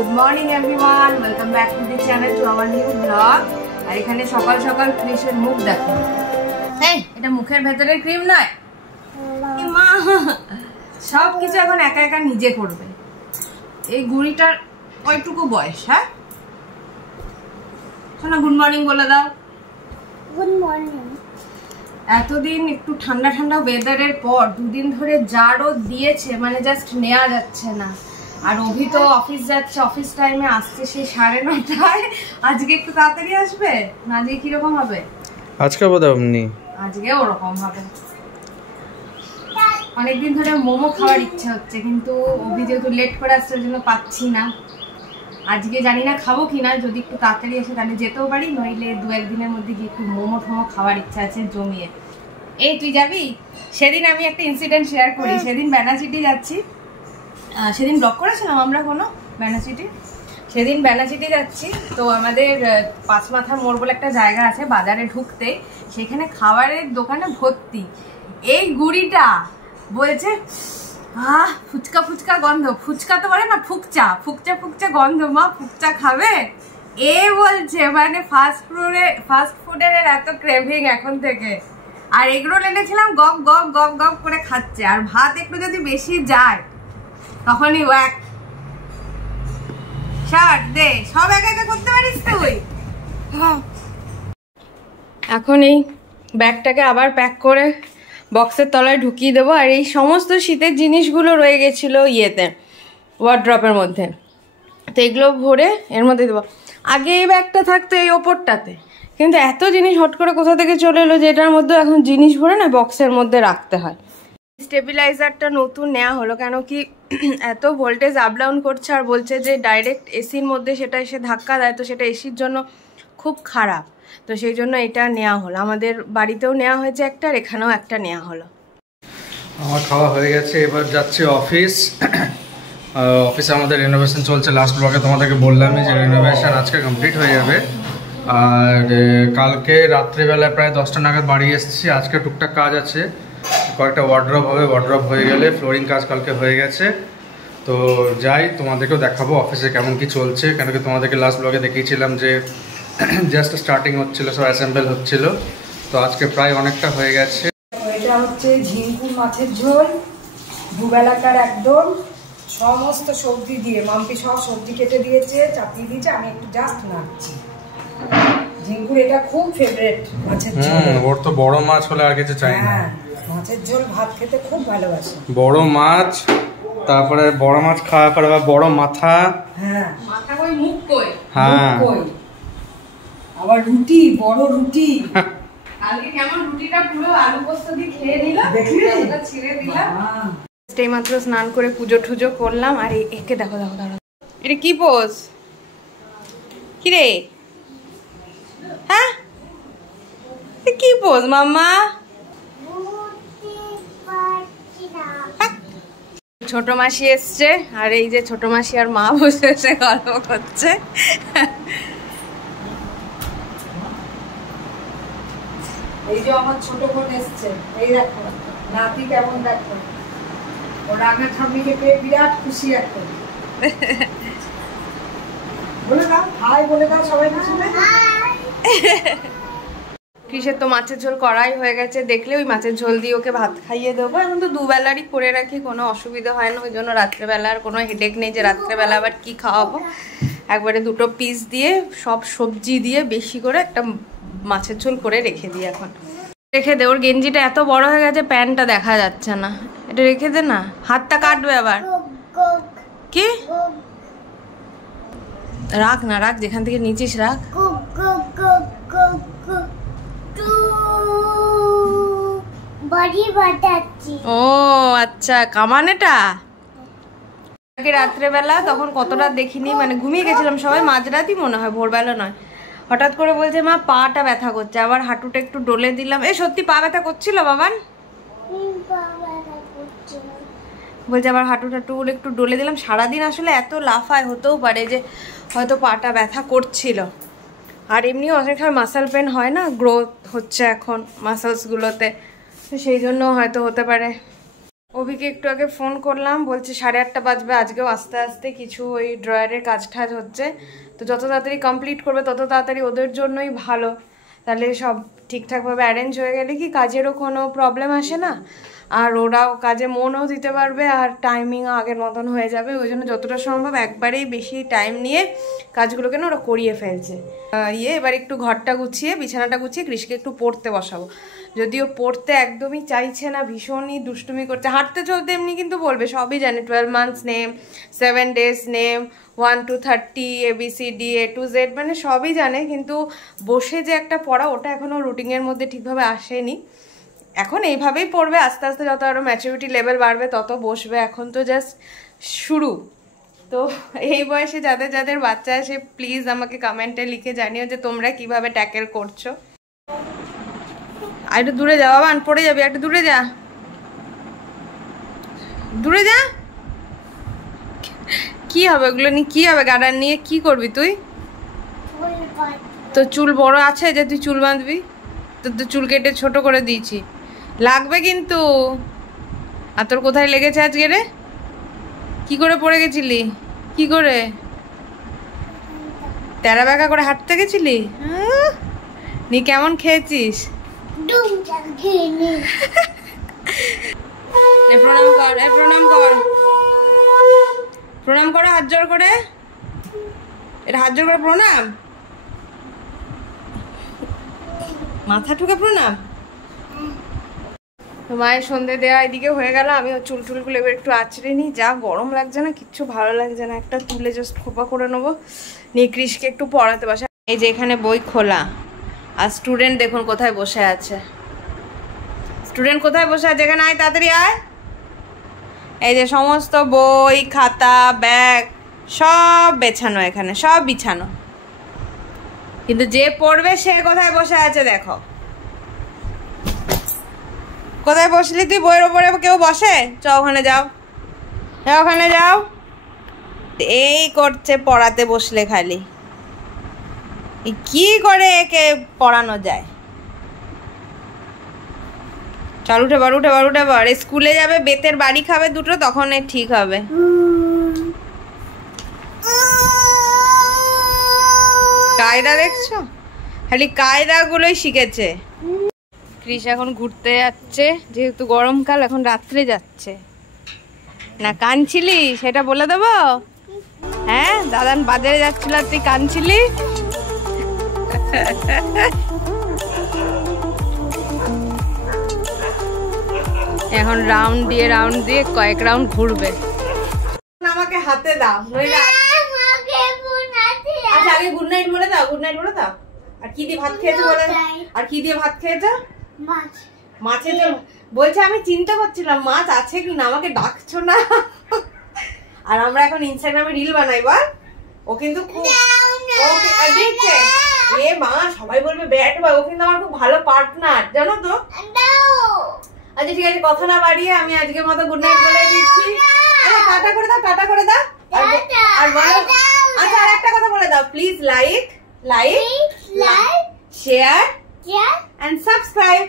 Good morning everyone, welcome back to the channel to our new blog. আর এখানে সকাল সকাল ক্রিসের মুখ দেখো। এই এটা মুখের ভেতরের ক্রিম নয় মা, সব কিছু এখন একা একা নিজে করবে। এই গুড়িটার ওইটুকু বয়স। হ্যাঁ শোনা, গুড মর্নিং বলে দাও। Good morning. এতদিন একটু ঠান্ডা ঠান্ডা ওয়েদারের পর দুদিন ধরে যা রোদ দিয়েছে, মানে জাস্ট নেওয়া যাচ্ছে না। আর অভি তো অফিস যাচ্ছে, অফিস টাইমে আসছে সেই 9:30। আজকে একটু তাড়াতাড়ি আসবে না? আজকে কিরকম হবে? আজকে বোধহয় অমনি, আজকে ওরকম হবে। অনেকদিন ধরে মোমো খাওয়ার ইচ্ছা হচ্ছে, কিন্তু অভি যেহেতু লেট করে আসছে ওই জন্য পাচ্ছি না। আজকে জানি না খাবো কিনা, যদি একটু তাড়াতাড়ি আসে তাহলে যেতেও পারি, নইলে 2-1 দিনের মধ্যে গিয়ে একটু মোমো ঠোমো খাওয়ার ইচ্ছা আছে জমিয়ে। এই তুই যাবি? সেদিন আমি একটা ইনসিডেন্ট শেয়ার করি। সেদিন বেনাচিটি যাচ্ছি, সেদিন ব্লগ করেছিলাম আমরা কোনো বেনাচিটি। সেদিন বেনাচিটি যাচ্ছি, তো আমাদের 5 মাথা মোড় বলে একটা জায়গা আছে, বাজারে ঢুকতে সেখানে খাবারের দোকানে ভর্তি। এই গুড়িটা বলছে ফুচকা ফুচকা গন্ধ। ফুচকা তো বলে না, ফুকচা ফুকচা ফুকচা গন্ধ, মা ফুকচা খাবে? এ বলছে মানে ফাস্ট ফুডের এত ক্রেভিং এখন থেকে। আর এগরোল এনেছিলাম, গপ গপ গপ গপ করে খাচ্ছে। আর ভাত একটু যদি বেশি যায় তখনই ওয়াক শার্ট দে। সব একা একা করতে পারিস তুই? এখন এই ব্যাগটাকে আবার প্যাক করে বক্সের তলায় ঢুকিয়ে দেবো। আর এই সমস্ত শীতের জিনিসগুলো রয়ে গেছিলো ইয়েতে, ওয়ার্ড্রপের মধ্যে, তো এগুলো ভরে এর মধ্যে দেবো। আগে এই ব্যাগটা থাকতো এই ওপরটাতে, কিন্তু এত জিনিস হট করে কোথা থেকে চলে এলো যে এটার মধ্যে এখন জিনিস ভরে না বক্সের মধ্যে রাখতে হয়। স্টেবিলাইজারটা নতুন নেওয়া হলো, কেন কি এত ভোল্টেজ আপ ডাউন করছে। আর বলছে যে ডাইরেক্ট এসির মধ্যে সেটা এসে ধাক্কা দেয়, তো সেটা এসির জন্য খুব খারাপ। তো সেই জন্য এটা নেওয়া হলো। আমাদের বাড়িতেও নেওয়া হয়েছে একটা, আর এখানেও একটা নেওয়া হলো। আমার খাওয়া হয়ে গেছে, এবার যাচ্ছি অফিস। অফিসে আমাদের রেনোভেশন চলছে। লাস্ট ব্লগে তোমাদেরকে বললামই যে রেনোভেশন আজকে কমপ্লিট হয়ে যাবে। আর কালকে রাত্রিবেলায় প্রায় 10টা নাগাদ বাড়ি এসেছি। আজকে টুকটাক কাজ আছে, কয়েকটা ওয়ার্ড্রপ হবে, ওয়ার্ড্রপ হয়ে গেলে ফ্লোরিং কাজ কালকে হয়ে গেছে। তো যাই, তোমাদেরকেও দেখাবো অফিসে কেমন কি চলছে, কেন কি তোমাদেরকে লাস্ট ব্লগে দেখিয়েছিলাম যে জাস্ট স্টার্টিং হচ্ছিল, সব অ্যাসেম্বল হচ্ছিল। তো আজকে প্রায় অনেকটা হয়ে গেছে। এটা হচ্ছে ঝিঙ্গু মাছের ঝোল, দুবেলাকার একদম সমস্ত সবজি দিয়ে। মাম্পি সব সবজি কেটে দিয়েছে, চাপিয়ে দিয়েছে, আমি একটু জাস্ট নাড়ছি। ঝিঙ্গুর এটা খুব ফেভারিট মাছের ঝোল। ওর তো বড় মাছ হলে আর কিছু চাই না। মাছের ঝোল ভাত খেতে খুব ভালোবাসে। বড় মাছ, তারপরে বড় মাছ খাওয়া পরে বড় মাথা। হ্যাঁ, মাথা কই মুখ কই। হ্যাঁ, আবার রুটি, বড় রুটি। কালকে কেমন রুটিটা পুরো আলু পোস্ত দিয়ে খেয়ে নিলাম, দেখলি ওটা ছিঁড়ে দিলাম। এই মাত্র স্নান করে পুজো টুজো করলাম। আর একে দেখো দেখো দেখো, এটা কি পোজ? কি রে? হ্যাঁ কি পোজ মাম্মা? ছোট মাসি এসছে, আর এই যে ছোট মাসি আর মা বসে বসে গল্প করছে। এই যে আমার ছোট বোন এসছে, এই দেখো নাতি কেমন, দেখো ওর আগে ঠাম্মিকে পেয়ে বিরাট খুশি এখন। বলে দাও হাই, বলে দাও সবাই খুশি। কৃষের তো মাছের ঝোল করাই হয়ে গেছে, দেখলে ওই মাছের ঝোল দিয়ে ওকে ভাত খাইয়ে দেবো। এখন তো দুবেলারই করে রাখি, কোনো অসুবিধা হয় না। ওই জন্য রাত্রেবেলা আর কোনো হেডেক নেই যে রাত্রেবেলা আবার কি খাওয়াবো। একবারে 2টো পিস দিয়ে সব সবজি দিয়ে বেশি করে একটা মাছের ঝোল করে রেখে দিই। এখন রেখে দে, ওর গেঞ্জিটা এত বড় হয়ে গেছে প্যান্টটা দেখা যাচ্ছে না। এটা রেখে দে না, হাতটা কাটবে আবার। কি রাখ না, রাখ, যেখান থেকে নিচিস রাখ। ও আচ্ছা, কামানেটা রাত্রেবেলা তখন কতটা দেখিনি, মানে ঘুমিয়ে গেছিলাম সবাই, মাঝরাতই মনে হয়, ভোরবেলা নয়। হঠাৎ করে বলছে মা পাটা ব্যথা করছে, আবার হাঁটুটা একটু ডলে দিলাম। এই সত্যি পা ব্যথা করছিল বাবান? বলছে আবার হাঁটুটা একটু ডলে দিলাম। সারাদিন আসলে এত লাফায়, হতেও পারে যে হয়তো পাটা ব্যথা করছিল। আর এমনিও অনেক সময় মাসেল পেন হয় না, গ্রোথ হচ্ছে এখন মাসেলসগুলোতে, তো সেই জন্য হয়তো হতে পারে। ও অভিকে একটু আগে ফোন করলাম, বলছে 8:30 বাজবে। আজকেও আস্তে আস্তে কিছু ওই ড্রয়ারের কাজ টাজ হচ্ছে, তো যত তাড়াতাড়ি কমপ্লিট করবে তত তাড়াতাড়ি ওদের জন্যই ভালো। তাহলে সব ঠিকঠাকভাবে অ্যারেঞ্জ হয়ে গেলে কি কাজেরও কোনো প্রবলেম আসে না, আর ওরাও কাজে মনও দিতে পারবে, আর টাইমিংও আগের মতন হয়ে যাবে। ওই জন্য যতটা সম্ভব একবারেই বেশি টাইম নিয়ে কাজগুলোকে না ওরা করিয়ে ফেলছে। এবার একটু ঘরটা গুছিয়ে বিছানাটা গুছিয়ে কৃষকে একটু পড়তে বসাবো। যদিও পড়তে একদমই চাইছে না, ভীষণই দুষ্টুমি করছে। হাঁটতে চলতে এমনি কিন্তু বলবে, সবই জানে, 12 months name, 7 days name, 1 to 30 ABCD A to Z, মানে সবই জানে, কিন্তু বসে যে একটা পড়া ওটা এখনও রুটিনের মধ্যে ঠিকভাবে আসেনি। এখন এইভাবেই পড়বে, আস্তে আস্তে যত আরও ম্যাচুরিটি লেভেল বাড়বে তত বসবে। এখন তো জাস্ট শুরু। তো এই বয়সে যাদের যাদের বাচ্চা আসে প্লিজ আমাকে কমেন্টে লিখে জানিও যে তোমরা কিভাবে ট্যাকেল করছো। আর একটু দূরে যা বাবা, পড়ে যাবি, একটু দূরে যা, দূরে যা। কি হবে ওগুলো নিয়ে, কি হবে গার্ডার নিয়ে, কি করবি তুই? তো চুল বড় আছে যে তুই চুল বাঁধবি? তোর তো চুল কেটে ছোট করে দিয়েছি, লাগবে কিন্তু। আর তোর কোথায় লেগেছে আজকে রে? কি করে পড়ে গেছিলি? কি করে তেরা বেঁকা করে হাঁটতে গেছিলি? নি কেমন খেয়েছিস? প্রণাম কর, প্রণাম কর, প্রণাম করো হাত জোর করে, এটা হাত জোর করে প্রণাম, মাথা ঠুকে প্রণাম। মায়ের সন্ধে দেওয়া এদিকে হয়ে গেল। আমি চুল টুলগুলো এবার একটু আঁচড়ে নিই, যা গরম লাগছে না, কিচ্ছু ভালো লাগছে না। একটা তুলে জাস্ট খোপা করে নেবো, নিয়ে কৃষকে একটু পড়াতে বসে। এই যে এখানে বই খোলা, আর স্টুডেন্ট দেখুন কোথায় বসে আছে। স্টুডেন্ট কোথায় বসে আছে? এখানে আয়, তাড়াতাড়ি আয়। এই যে সমস্ত বই খাতা ব্যাগ সব বেছানো, এখানে সব বিছানো, কিন্তু যে পড়বে সে কোথায় বসে আছে দেখো। কোথায় বসলি তুই? বইয়ের ওপরে কেউ বসে? চ ওখানে যাও, ওখানে যাও। এই করছে পড়াতে বসলে খালি। কি করে একে পড়ানো যায়? চল উঠে বার, উঠে বার, উঠে বার। স্কুলে যাবে, বেতের বাড়ি খাবে দুটো, তখন ঠিক হবে। কায়দা দেখছো, খালি কায়দা গুলোই শিখেছে। কৃষ এখন ঘুরতে যাচ্ছে, যেহেতু গরমকাল, এখন রাত্রে যাচ্ছে না। কাঁদছিলি সেটা বলে দেবো? হ্যাঁ, দাদান বাজারে যাচ্ছিল, তুই কাঁদছিলি। এখন রাউন্ড দিয়ে কয়েক রাউন্ড ঘুরবে। আমাকে হাতে দাও, আচ্ছা আগে গুড নাইট বলে দাও, গুড নাইট বলে দাও। আর কি দিয়ে ভাত খেয়েছো বলে, আর কি দিয়ে ভাত খেয়েছো? মাছ। মাছের জন্য বলছে, আমি চিন্তা করছিলাম মাছ আছে কিনা, আমাকে ডাকছো না। আর আমরা এখন ইনস্টাগ্রামে রিল বানাই, বল। ও কিন্তু খুব দেখছে, এ মা সবাই বলবে ব্যাট বয়, ও কিন্তু আমার খুব ভালো পার্টনার, জানো তো। আচ্ছা ঠিক আছে, কথা না বাড়িয়ে আমি আজকের মতো গুড নাইট বলে দিচ্ছি। টাটা করে দাও, টাটা করে দাও। আর বলো, আচ্ছা আর একটা কথা বলে দাও, please like share and subscribe.